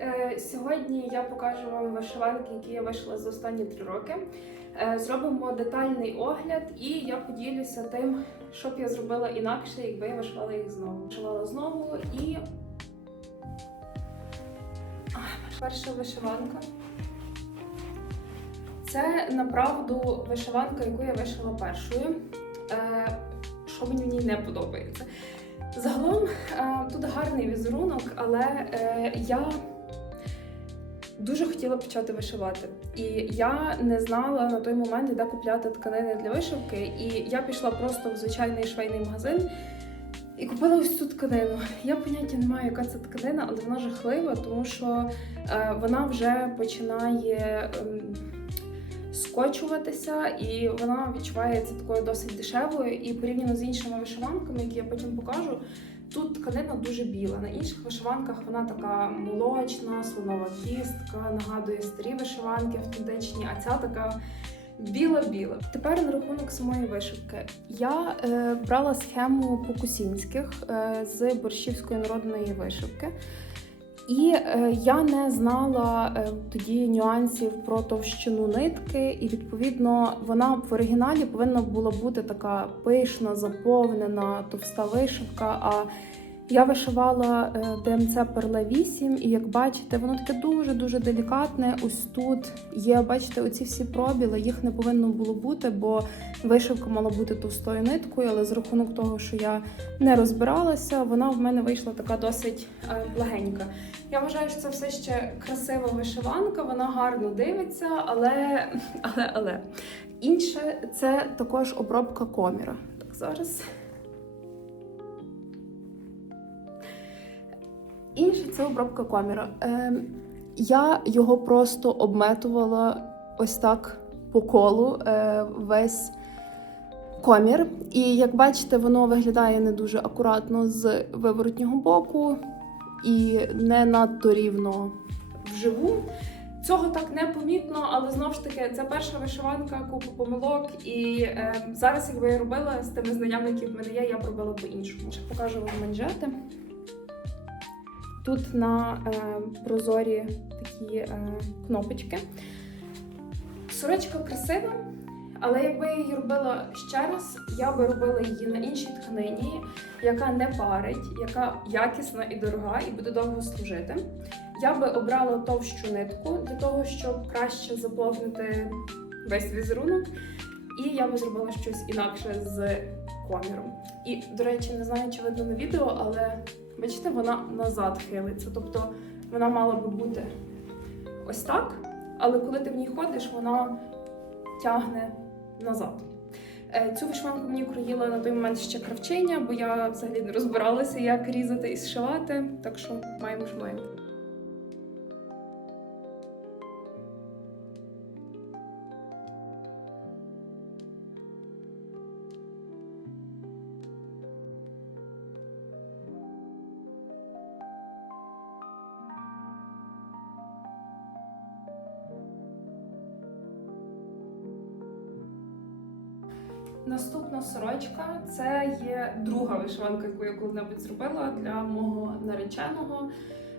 Е, Сьогодні я покажу вам вишиванки, які я вишила за останні три роки. Е, Зробимо детальний огляд, і я поділюся тим, що б я зробила інакше, якби я вишивала їх знову. Вишивала знову і перша вишиванка. Це направду вишиванка, яку я вишила першою. Е, Що мені в ній не подобається. Загалом тут гарний візерунок, але я дуже хотіла почати вишивати. І я не знала на той момент, де купляти тканини для вишивки. І я пішла просто в звичайний швейний магазин і купила ось цю тканину. Я поняття не маю, яка це тканина, але вона жахлива, тому що е, вона вже починає. ем, скочуватися, і вона відчувається такою досить дешевою. І порівняно з іншими вишиванками, які я потім покажу, тут тканина дуже біла. На інших вишиванках вона така молочна, слонова кістка, нагадує старі вишиванки автентичні, а ця така. Біла-біла. Тепер на рахунок самої вишивки. Я е, брала схему Покусінських е, з борщівської народної вишивки. І е, я не знала е, тоді нюансів про товщину нитки, і відповідно вона в оригіналі повинна була бути така пишна, заповнена, товста вишивка. А я вишивала е, ДМЦ Перле 8, і як бачите, воно таке дуже дуже делікатне. Ось тут є, бачите, оці всі пробіли, їх не повинно було бути, бо вишивка мала бути товстою ниткою, але з рахунок того, що я не розбиралася, вона в мене вийшла така досить е, благенька. Я вважаю, що це все ще красива вишиванка, вона гарно дивиться, але але, але. інше це також обробка коміра. Так, зараз. Інше це обробка коміра. Ем, я його просто обметувала ось так по колу е, весь комір. І як бачите, воно виглядає не дуже акуратно з виворотнього боку і не надто рівно вживу. Цього так не помітно, але знову ж таки, це перша вишиванка, купа помилок. І е, зараз, якби я робила з тими знаннями, які в мене є, я б робила по-іншому. Покажу вам манжети. Тут на е, прозорі такі е, кнопочки. Сорочка красива, але якби я її робила ще раз, я би робила її на іншій тканині, яка не парить, яка якісна і дорога, і буде довго служити. Я би обрала товщу нитку для того, щоб краще заповнити весь візерунок. І я би зробила щось інакше з коміром. І, до речі, не знаю, чи видно на відео, але бачите, вона назад хилиться. Тобто вона мала би бути ось так, але коли ти в ній ходиш, вона тягне назад. Е, Цю вишиванку мені кроїла на той момент ще кравчиня, бо я взагалі не розбиралася, як різати і зшивати. Так що маємо ж маємо. Наступна сорочка це є друга вишиванка, яку я коли-небудь зробила для мого нареченого.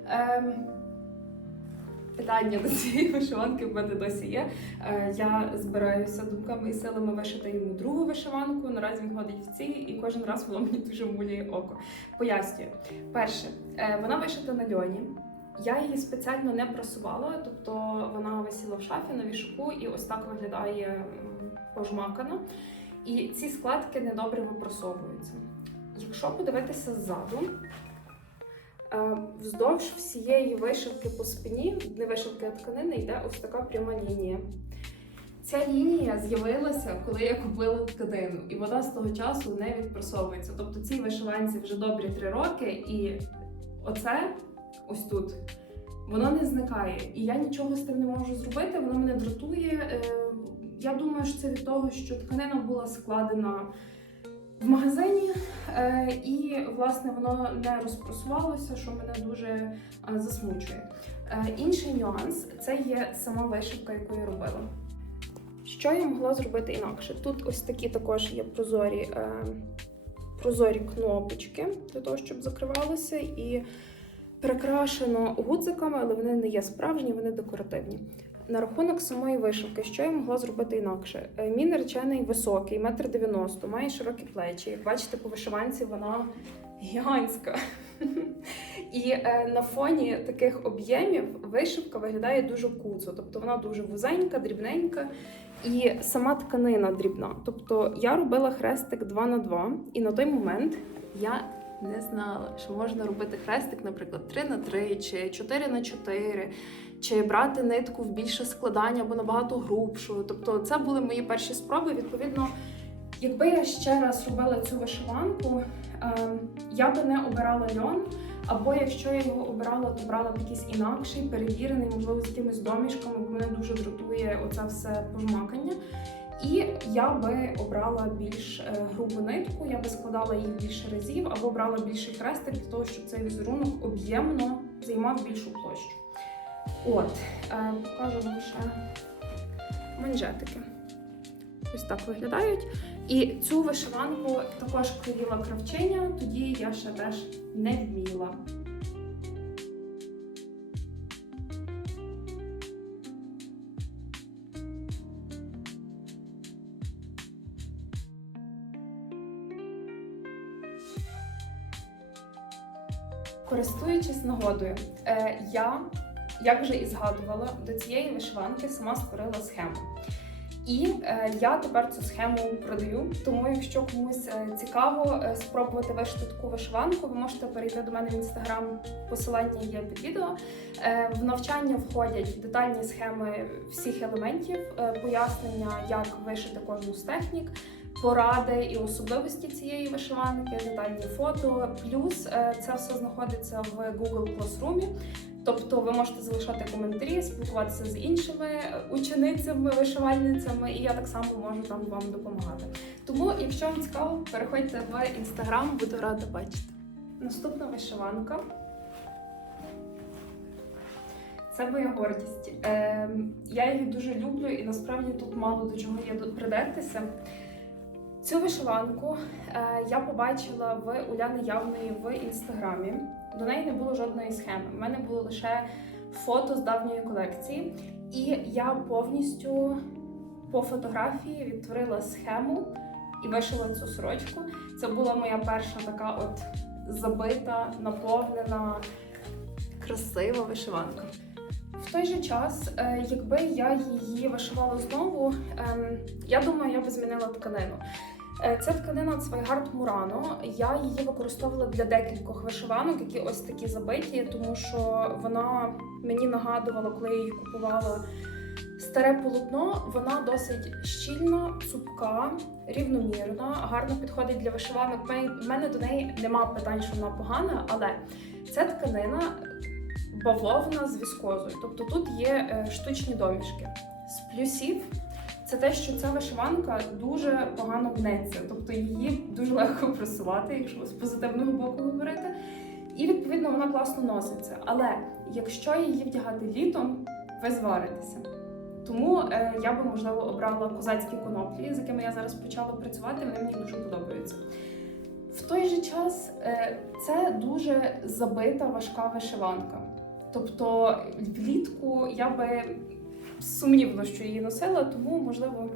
Ем, питання до цієї вишиванки в мене досі є. Е, я збираюся думками і силами вишити йому другу вишиванку. Наразі він ходить в цій, і кожен раз воно мені дуже мулює око. Пояснюю. Перше, е, вона вишита на льоні. Я її спеціально не просувала, тобто вона висіла в шафі на вішку і ось так виглядає пожмакано. І ці складки недобре випросовуються. Якщо подивитися ззаду, е, вздовж всієї вишивки по спині, не вишивки, а тканини, йде ось така пряма лінія. Ця лінія з'явилася, коли я купила тканину, і вона з того часу не відпросовується. Тобто цій вишиванці вже добрі три роки, і оце ось тут. Воно не зникає. І я нічого з тим не можу зробити, воно мене дратує. Я думаю, що це від того, що тканина була складена в магазині, е, і власне воно не розпросувалося, що мене дуже е, засмучує. Е, Інший нюанс це є сама вишивка, яку я робила. Що я могла зробити інакше? Тут ось такі також є прозорі, прозорі кнопочки для того, щоб закривалося. І прикрашено гудзиками, але вони не є справжні, вони декоративні. На рахунок самої вишивки, що я могла зробити інакше? Е, Мій наречений високий, метр дев'яносто, має широкі плечі. Як бачите, по вишиванці вона гігантська. І е, на фоні таких об'ємів вишивка виглядає дуже куцо, тобто вона дуже вузенька, дрібненька. І сама тканина дрібна. Тобто я робила хрестик 2 на 2 і на той момент я не знала, що можна робити хрестик, наприклад, 3 на 3 чи 4 на 4 чи брати нитку в більше складання або набагато грубшу. Тобто, це були мої перші спроби. Відповідно, якби я ще раз робила цю вишиванку, ем, я би не обирала льон. Або якщо я його обирала, то брала б якийсь інакший, перевірений, можливо, з якимись домішками, бо мене дуже дратує оце все пожмакання. І я би обрала більш е, грубу нитку, я би складала її більше разів, або брала більший хрестик для того, щоб цей візерунок об'ємно займав більшу площу. От, е, покажу вам ще манжетики. Ось так виглядають. І цю вишиванку також клеїла кравчиня, тоді я ще теж не вміла. Користуючись нагодою, е, я, як вже і згадувала, до цієї вишиванки сама створила схему. І е, я тепер цю схему продаю. Тому, якщо комусь е, цікаво е, спробувати вишити таку вишиванку, ви можете перейти до мене в інстаграм. Посилання є під відео. Е, в навчання входять детальні схеми всіх елементів, е, пояснення, як вишити кожну з технік. Поради і особливості цієї вишиванки, детальні фото. Плюс е, це все знаходиться в Google Classroom. Тобто ви можете залишати коментарі, спілкуватися з іншими ученицями, вишивальницями, і я так само можу там вам допомагати. Тому, якщо вам цікаво, переходьте в інстаграм, буду рада бачити. Наступна вишиванка. Це моя гордість. Е, я її дуже люблю, і насправді тут мало до чого є придертися. Цю вишиванку е, я побачила в Уляни Явної в інстаграмі. До неї не було жодної схеми. У мене було лише фото з давньої колекції, і я повністю по фотографії відтворила схему і вишила цю сорочку. Це була моя перша така от забита, наповнена, красива вишиванка. В той же час, е, якби я її вишивала знову, ем, я думаю, я би змінила тканину. Е, Це тканина Цвайгард Мурано. Я її використовувала для декількох вишиванок, які ось такі забиті, тому що вона мені нагадувала, коли я її купувала старе полотно. Вона досить щільна, цупка, рівномірна, гарно підходить для вишиванок. В мене до неї нема питань, що вона погана, але ця тканина бавовна з віскозою. Тобто тут є е, штучні домішки. З плюсів це те, що ця вишиванка дуже погано гнеться, тобто її дуже легко просувати, якщо з позитивного боку говорити. І відповідно вона класно носиться. Але якщо її вдягати літом, ви зваритеся. Тому е, я би можливо обрала козацькі коноплі, з якими я зараз почала працювати. Вони мені дуже подобаються. В той же час е, це дуже забита важка вишиванка. Тобто влітку я би сумнівно, що її носила, тому можливо,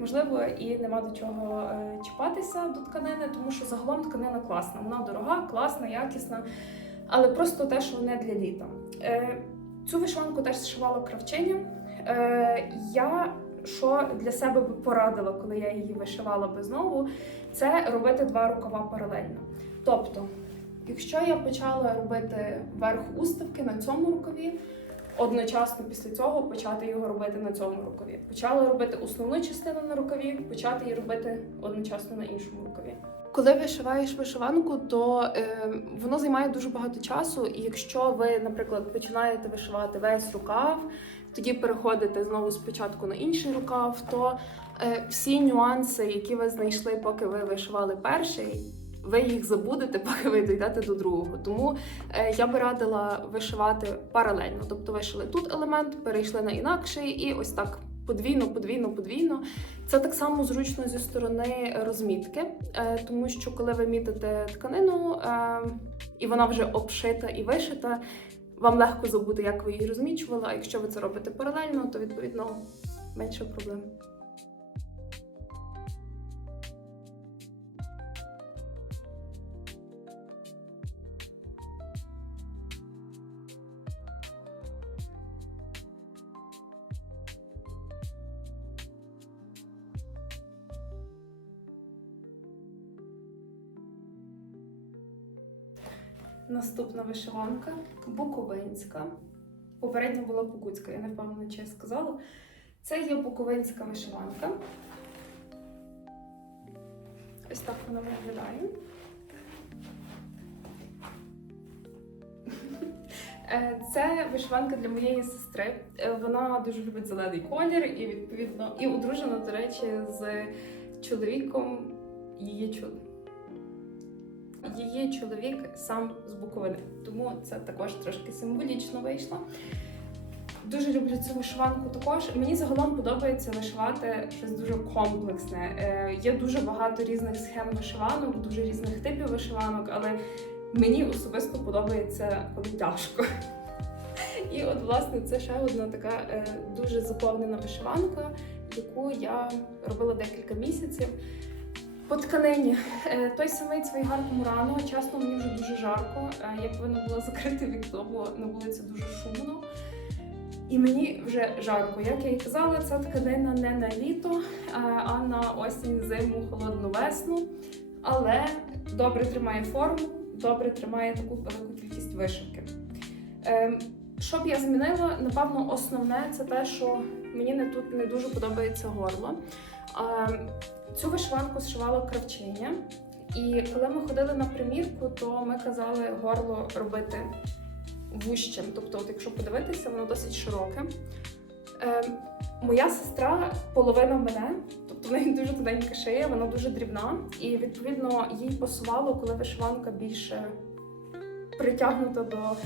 можливо, і нема до чого е, чіпатися до тканини, тому що загалом тканина класна. Вона дорога, класна, якісна, але просто те, що не для літа. Е, цю вишиванку теж зшивала кравчиня. Е, я що для себе би порадила, коли я її вишивала би знову, це робити два рукава паралельно. Тобто, якщо я почала робити верх уставки на цьому рукаві, одночасно після цього почати його робити на цьому рукаві. Почала робити основну частину на рукаві, почати її робити одночасно на іншому рукаві. Коли вишиваєш вишиванку, то е, воно займає дуже багато часу. І якщо ви, наприклад, починаєте вишивати весь рукав, тоді переходите знову спочатку на інший рукав, то е, всі нюанси, які ви знайшли, поки ви вишивали перший, ви їх забудете, поки ви дійдете до другого. Тому е, я би радила вишивати паралельно. Тобто вишили тут елемент, перейшли на інакший, і ось так подвійно, подвійно, подвійно. Це так само зручно зі сторони розмітки, е, тому що коли ви мітите тканину е, і вона вже обшита і вишита, вам легко забути, як ви її розмічували. А якщо ви це робите паралельно, то відповідно менше проблем. Наступна вишиванка буковинська. Попередня була покутська, я не впевнена, чи я сказала. Це є буковинська вишиванка. Ось так вона виглядає. Е, Це вишиванка для моєї сестри. Е, Вона дуже любить зелений колір і відповідно і одружена, до речі, з чоловіком її чоловіка. Її чоловік сам з Буковини, тому це також трошки символічно вийшло. Дуже люблю цю вишиванку також. Мені загалом подобається вишивати щось дуже комплексне. Е, є дуже багато різних схем вишиванок, дуже різних типів вишиванок, але мені особисто подобається, коли тяжко. І от, власне, це ще одна така е, дуже заповнена вишиванка, яку я робила декілька місяців. По тканині Е, той самий Цвейгар Мурано. Чесно, мені вже дуже жарко. Е, Я повинна була закрити вікно, бо на вулиці дуже шумно. І мені вже жарко. Як я і казала, ця тканина не на літо, е, а на осінь, зиму, холодну весну. Але добре тримає форму, добре тримає таку велику кількість вишивки. Що б я змінила? Напевно, основне це те, що мені не тут не дуже подобається горло. Цю вишиванку зшивала кравчиня. І коли ми ходили на примірку, то ми казали горло робити вущим. Тобто, от якщо подивитися, воно досить широке. Е, моя сестра половина мене, тобто в неї дуже тоненька шия, вона дуже дрібна, і відповідно їй пасувало, коли вишиванка більше притягнута до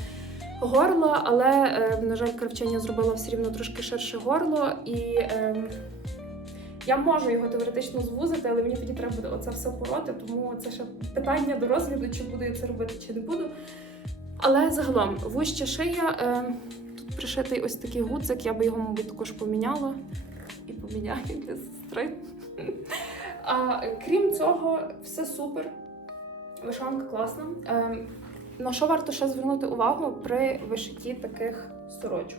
горла, але, е, на жаль, кравчиня зробила все рівно трошки ширше горло, і е, я можу його теоретично звузити, але мені тоді треба буде оце все пороти, тому це ще питання до розгляду, чи буду я це робити, чи не буду. Але загалом вуща шия. Е, тут пришитий ось такий гудзик, я би його, мабуть, також поміняла. І поміняю для сестри. А крім цього, все супер. Вишиванка класна. Е, на що варто ще звернути увагу при вишитті таких сорочок?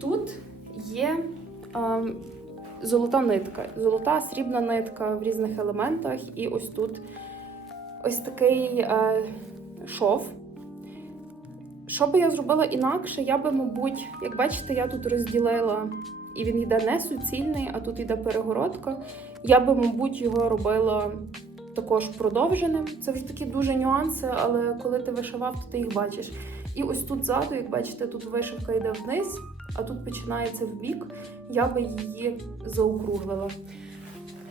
Тут є е, золота нитка, золота срібна нитка в різних елементах, і ось тут ось такий е, шов. Що би я зробила інакше, я би, мабуть, як бачите, я тут розділила, і він йде не суцільний, а тут йде перегородка. Я би, мабуть, його робила також продовженим. Це вже такі дуже нюанси, але коли ти вишивав, то ти їх бачиш. І ось тут ззаду, як бачите, тут вишивка йде вниз, а тут починається в бік. Я би її заокруглила.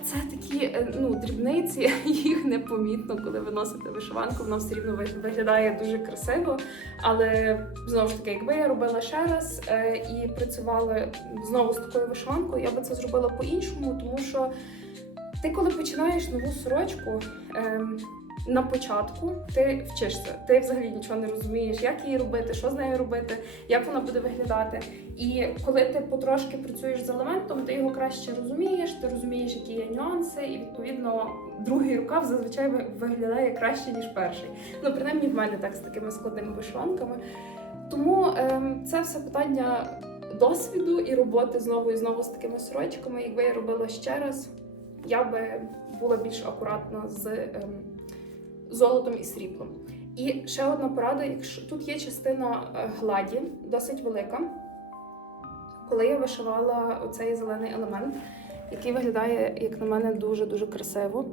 Це такі е, ну, дрібниці, їх непомітно, коли ви носите вишиванку, воно все рівно виглядає дуже красиво. Але знову ж таки, якби я робила ще раз е, і працювала знову з такою вишиванкою, я би це зробила по-іншому, тому що ти, коли починаєш нову сорочку. На початку ти вчишся, ти взагалі нічого не розумієш, як її робити, що з нею робити, як вона буде виглядати. І коли ти потрошки працюєш з елементом, ти його краще розумієш, ти розумієш, які є нюанси, і відповідно другий рукав зазвичай виглядає краще ніж перший. Ну принаймні в мене так з такими складними вишиванками. Тому ем, це все питання досвіду і роботи знову і знову з такими сорочками. Якби я робила ще раз, я би була більш акуратна з ем, золотом і сріблом. І ще одна порада: якщо тут є частина е, гладі, досить велика. Коли я вишивала оцей зелений елемент, який виглядає, як на мене, дуже-дуже красиво.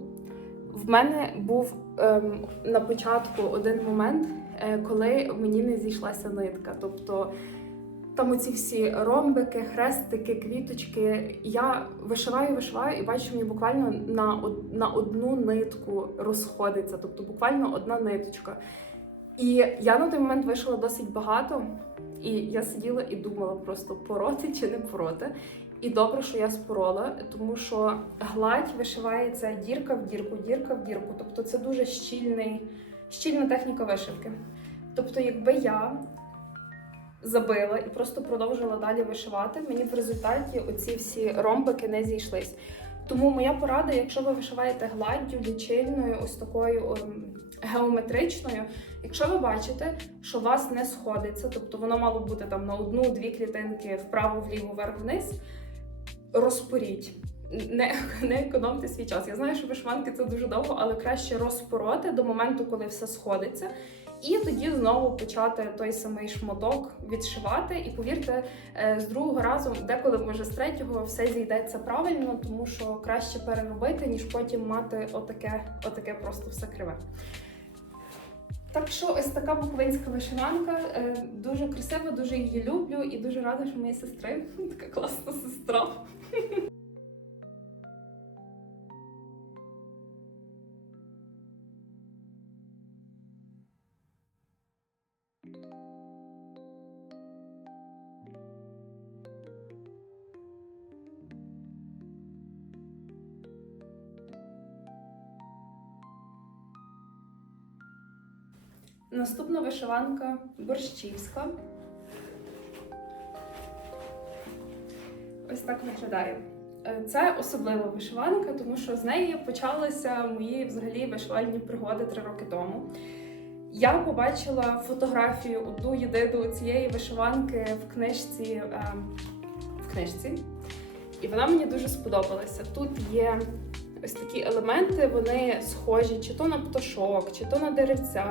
В мене був ем, на початку один момент, е, коли мені не зійшлася нитка. Тобто там оці всі ромбики, хрестики, квіточки. Я вишиваю, вишиваю і бачу, мені буквально на, на одну нитку розходиться, тобто буквально одна ниточка. І я на той момент вишила досить багато, і я сиділа і думала просто пороти чи не пороти. І добре, що я спорола, тому що гладь вишивається дірка в дірку, дірка в дірку. Тобто це дуже щільний, щільна техніка вишивки. Тобто, якби я забила і просто продовжила далі вишивати, мені в результаті оці всі ромбики не зійшлись. Тому моя порада, якщо ви вишиваєте гладдю, лічильною, ось такою ем, геометричною, якщо ви бачите, що у вас не сходиться, тобто воно мало бути там на одну-дві клітинки вправо, вліво, вверх, вниз, розпоріть. Не, не економте свій час. Я знаю, що вишиванки це дуже довго, але краще розпороти до моменту, коли все сходиться. І тоді знову почати той самий шматок відшивати. І повірте, е, з другого разу, деколи може з третього, все зійдеться правильно, тому що краще переробити, ніж потім мати отаке, отаке просто все криве. Так що ось така буковинська вишиванка. Е, Дуже красива, дуже її люблю і дуже рада, що моєї сестри така класна сестра. Наступна вишиванка борщівська. Ось так виглядає. Е, Це особлива вишиванка, тому що з неї почалися мої взагалі вишивальні пригоди три роки тому. Я побачила фотографію одну єдину цієї вишиванки в книжці, е, в книжці, і вона мені дуже сподобалася. Тут є ось такі елементи, вони схожі чи то на пташок, чи то на деревця,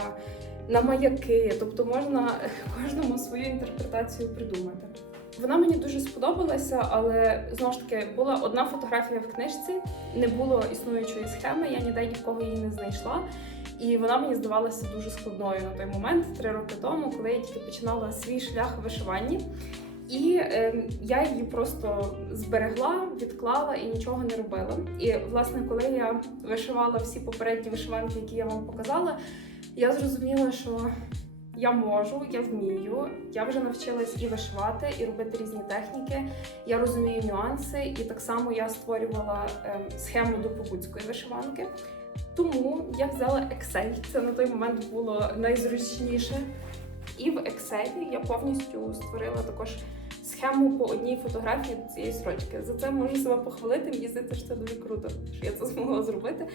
на маяки. Тобто можна кожному свою інтерпретацію придумати. Вона мені дуже сподобалася, але знову ж таки була одна фотографія в книжці, не було існуючої схеми, я ніде нікого її не знайшла. І вона мені здавалася дуже складною на той момент, три роки тому, коли я тільки починала свій шлях в вишиванні. І е, я її просто зберегла, відклала і нічого не робила. І власне, коли я вишивала всі попередні вишиванки, які я вам показала, я зрозуміла, що я можу, я вмію. Я вже навчилась і вишивати, і робити різні техніки. Я розумію нюанси, і так само я створювала ем, схему до покутської вишиванки. Тому я взяла Excel. Це на той момент було найзручніше. І в Excel я повністю створила також схему по одній фотографії цієї строчки. За це можу себе похвалити. Мені здається, що це дуже круто, що я це змогла зробити.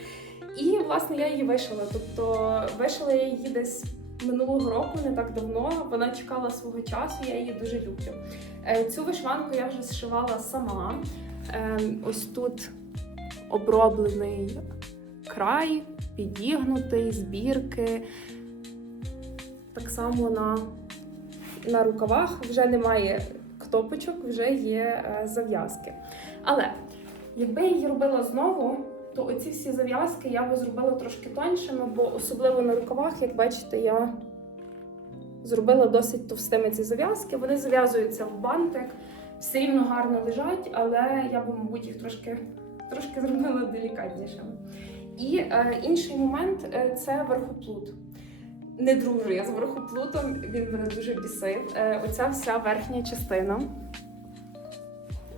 І власне я її вишила. Тобто вишила я її десь минулого року, не так давно. Вона чекала свого часу, я її дуже люблю. Е, Цю вишиванку я вже зшивала сама. Е, Ось тут оброблений край, підігнутий, збірки. Так само на, на рукавах вже немає ктопочок, вже є е, зав'язки. Але якби я її робила знову, то оці всі зав'язки я би зробила трошки тоншими, бо особливо на рукавах, як бачите, я зробила досить товстими ці зав'язки. Вони зав'язуються в бантик, все рівно гарно лежать, але я би, мабуть, їх трошки, трошки зробила делікатнішими. І е, інший момент е, це верхоплут. Не дружу я з верхоплутом, він мене дуже бісив. Е, оця вся верхня частина.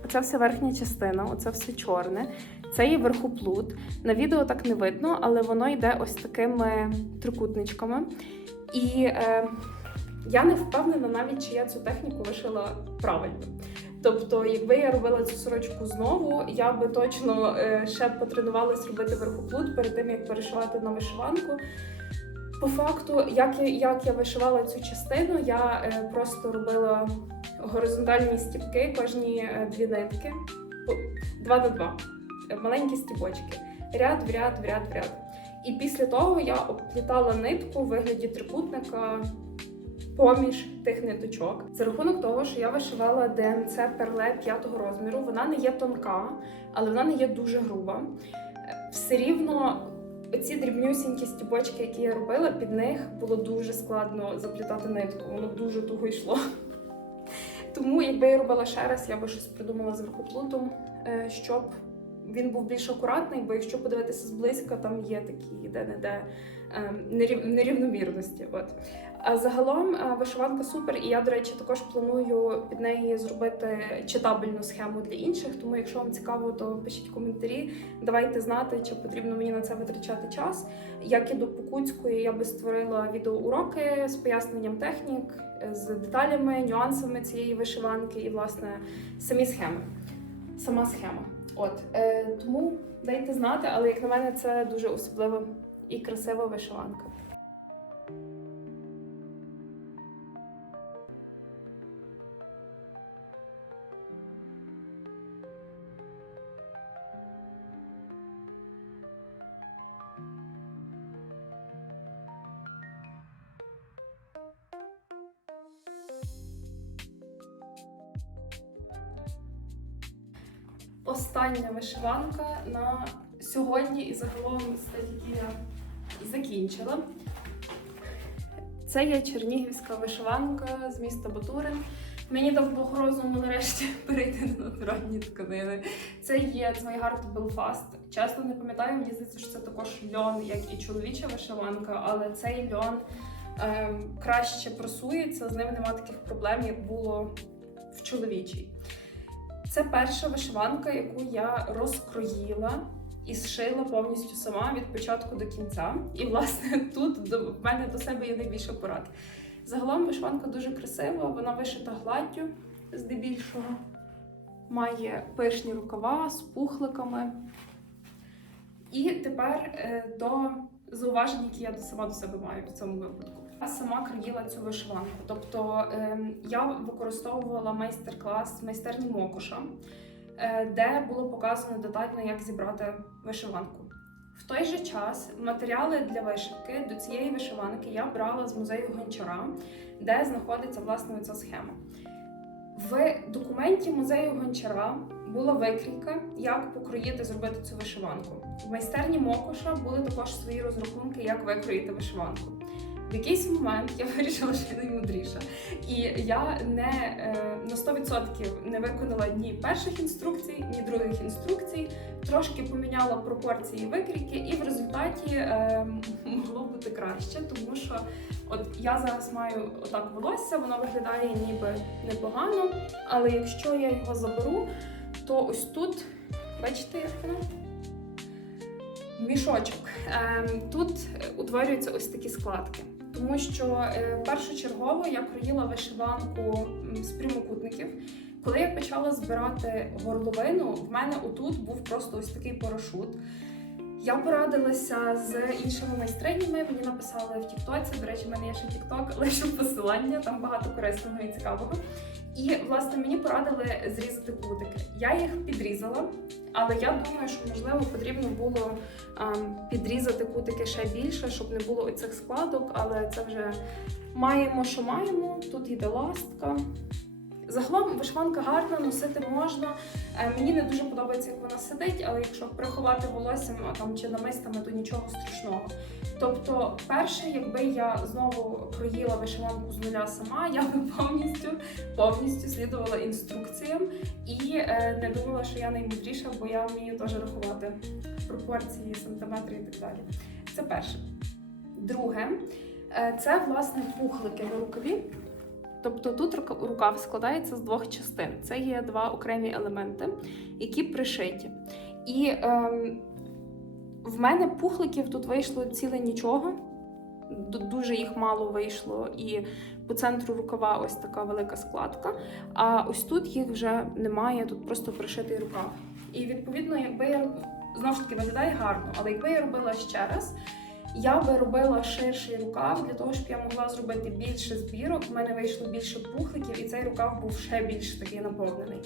Оця вся верхня частина, оце все чорне. Це є верхоплут. На відео так не видно, але воно йде ось такими трикутничками. І е, я не впевнена навіть, чи я цю техніку вишила правильно. Тобто, якби я робила цю сорочку знову, я би точно е, ще потренувалась робити верхоплут перед тим, як перешивати на вишиванку. По факту, як я, як я вишивала цю частину, я е, просто робила горизонтальні стіпки, кожні е, дві нитки, два на два, е, маленькі стіпочки, ряд в ряд, в ряд, в ряд. І після того я обплітала нитку в вигляді трикутника поміж тих ниточок. За рахунок того, що я вишивала ДМЦ перле п'ятого розміру, вона не є тонка, але вона не є дуже груба. Е, Все рівно Оці дрібнюсінькі стібочки, які я робила, під них було дуже складно заплітати нитку, воно дуже туго йшло. Тому, якби я робила ще раз, я би щось придумала з верхоплутом, е, щоб він був більш акуратний, бо якщо подивитися зблизька, там є такі де-не-де ем, нерівномірності. От. Загалом е, вишиванка супер, і я, до речі, також планую під неї зробити читабельну схему для інших. Тому, якщо вам цікаво, то пишіть коментарі. Давайте знати, чи потрібно мені на це витрачати час. Як і до Покутської, я би створила відеоуроки з поясненням технік, з деталями, нюансами цієї вишиванки і, власне, самі схеми. Сама схема. От е, тому дайте знати, але як на мене, це дуже особлива і красива вишиванка. Остання вишиванка на сьогодні і загалом статті я закінчила. Це є чернігівська вишиванка з міста Батурин. Мені дав Бог розуму нарешті перейти на натуральні тканини. Це є Zweihardt Belfast. Чесно не пам'ятаю, мені здається, що це також льон, як і чоловіча вишиванка, але цей льон ем, краще просується, з ним нема таких проблем, як було в чоловічій. Це перша вишиванка, яку я розкроїла і зшила повністю сама від початку до кінця. І, власне, тут до, в мене до себе є найбільше порад. Загалом вишиванка дуже красива, вона вишита гладдю здебільшого. Має пишні рукава з пухликами. І тепер е, до зауважень, які я сама до себе маю в цьому випадку. Сама країла цю вишиванку. Тобто ем, я використовувала майстер-клас в майстерні Мокуша, е, де було показано детально, як зібрати вишиванку. В той же час матеріали для вишивки до цієї вишиванки я брала з музею Гончара, де знаходиться власне ця схема. В документі музею Гончара була викрійка, як покроїти зробити цю вишиванку. В майстерні Мокоша були також свої розрахунки, як викроїти вишиванку. В якийсь момент я вирішила, що я наймудріша. І я не е, на 100% не виконала ні перших інструкцій, ні других інструкцій. Трошки поміняла пропорції викрійки, і в результаті е, могло бути краще, тому що от я зараз маю отак волосся, воно виглядає ніби непогано, але якщо я його заберу, то ось тут, бачите, як воно? Мішочок. Ем, Тут е, утворюються ось такі складки. Тому що е, першочергово я кроїла вишиванку з прямокутників. Коли я почала збирати горловину, в мене отут був просто ось такий парашут. Я порадилася з іншими майстринями. Мені написали в Тіктоці. До речі, в мене є ще Тікток, лишу посилання, там багато корисного і цікавого. І власне мені порадили зрізати кутики. Я їх підрізала, але я думаю, що можливо потрібно було ем, підрізати кутики ще більше, щоб не було оцих складок, але це вже маємо, що маємо. Тут йде ластка. Загалом вишиванка гарна, носити можна. Е, Мені не дуже подобається, як вона сидить, але якщо приховати волоссям там чи намистами, то нічого страшного. Тобто, перше, якби я знову кроїла вишиванку з нуля сама, я би повністю повністю слідувала інструкціям і е, не думала, що я наймудріша, бо я вмію теж рахувати пропорції, сантиметри і так далі. Це перше. Друге, е, це власне пухлики на рукаві. Тобто тут рука- рукав складається з двох частин. Це є два окремі елементи, які пришиті. І ем, в мене пухликів тут вийшло ціле нічого. Дуже їх мало вийшло, і по центру рукава ось така велика складка. А ось тут їх вже немає, тут просто пришитий рукав. І відповідно, якби я знову ж таки виглядає гарно, але якби я робила ще раз, я би робила ширший рукав для того, щоб я могла зробити більше збірок. У мене вийшло більше пухликів, і цей рукав був ще більш такий наповнений.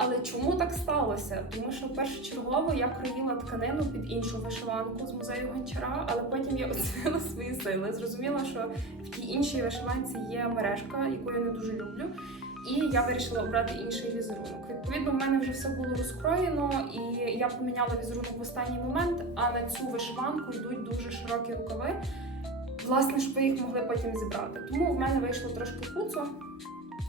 Але чому так сталося? Тому що першочергово я кроїла тканину під іншу вишиванку з музею гончара, але потім я оцінила свої сили. Зрозуміла, що в тій іншій вишиванці є мережка, яку я не дуже люблю. І я вирішила обрати інший візерунок. Відповідно, в мене вже все було розкроєно, і я поміняла візерунок в останній момент. А на цю вишиванку йдуть дуже широкі рукави. Власне, щоб ви їх могли потім зібрати. Тому в мене вийшло трошки куцо.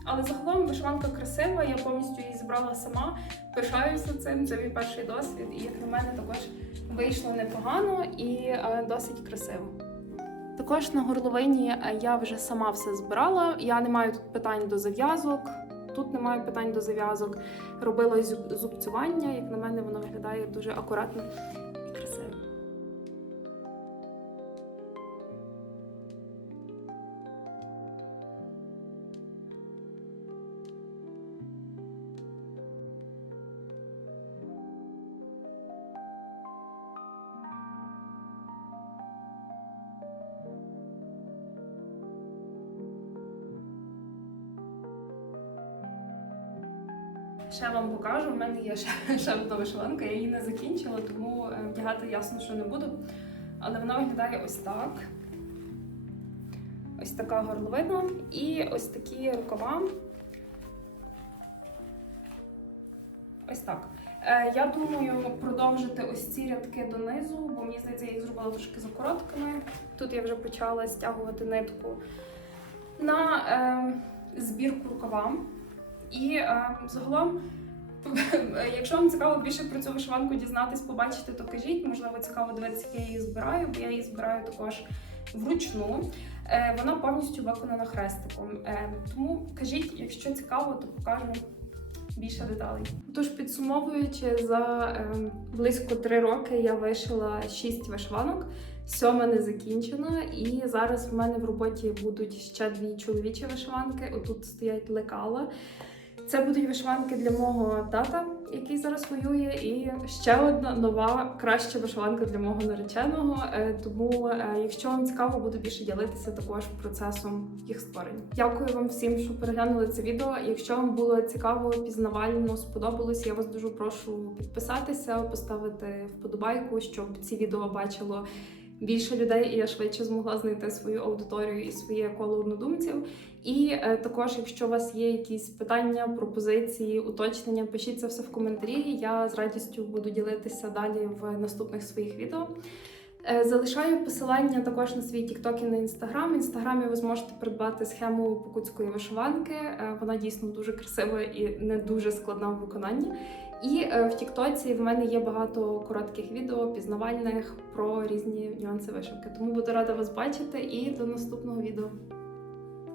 Але загалом вишиванка красива, я повністю її зібрала сама. Пишаюся цим. Це мій перший досвід, і як на мене також вийшло непогано і е, досить красиво. Також на горловині е, я вже сама все збирала. Я не маю тут питань до зав'язок. Тут не маю питань до зав'язок. Робила зуб- зубцювання. Як на мене, воно виглядає дуже акуратно покажу. В мене є ще, ще одна вишиванка, я її не закінчила, тому е, вдягати ясно, що не буду. Але вона виглядає ось так. Ось така горловина і ось такі рукава. Ось так. Е, я думаю продовжити ось ці рядки донизу, бо мені здається, я їх зробила трошки за короткими. Тут я вже почала стягувати нитку на е, збірку рукава. І е, загалом, якщо вам цікаво більше про цю вишиванку дізнатись, побачити, то кажіть. Можливо, цікаво дивитися, як я її збираю, бо я її збираю також вручну. Е, вона повністю виконана хрестиком. Е, тому кажіть, якщо цікаво, то покажу більше деталей. Тож підсумовуючи, за е, близько три роки я вишила шість вишиванок. Сьома не закінчена, і зараз в мене в роботі будуть ще дві чоловічі вишиванки. Отут стоять лекала. Це будуть вишиванки для мого тата, який зараз воює, і ще одна нова краща вишиванка для мого нареченого. Е, Тому, е, якщо вам цікаво, буду більше ділитися також процесом їх створення. Дякую вам всім, що переглянули це відео. Якщо вам було цікаво, пізнавально сподобалось, я вас дуже прошу підписатися, поставити вподобайку, щоб ці відео бачило більше людей, і я швидше змогла знайти свою аудиторію і своє коло однодумців. І е, також, якщо у вас є якісь питання, пропозиції, уточнення, пишіть це все в коментарі. Я з радістю буду ділитися далі в наступних своїх відео. Е, Залишаю посилання також на свій TikTok і на Instagram. В інстаграмі ви зможете придбати схему покутської вишиванки. Е, Вона дійсно дуже красива і не дуже складна в виконанні. І в Тіктоці в мене є багато коротких відео, пізнавальних про різні нюанси вишивки. Тому буду рада вас бачити і до наступного відео.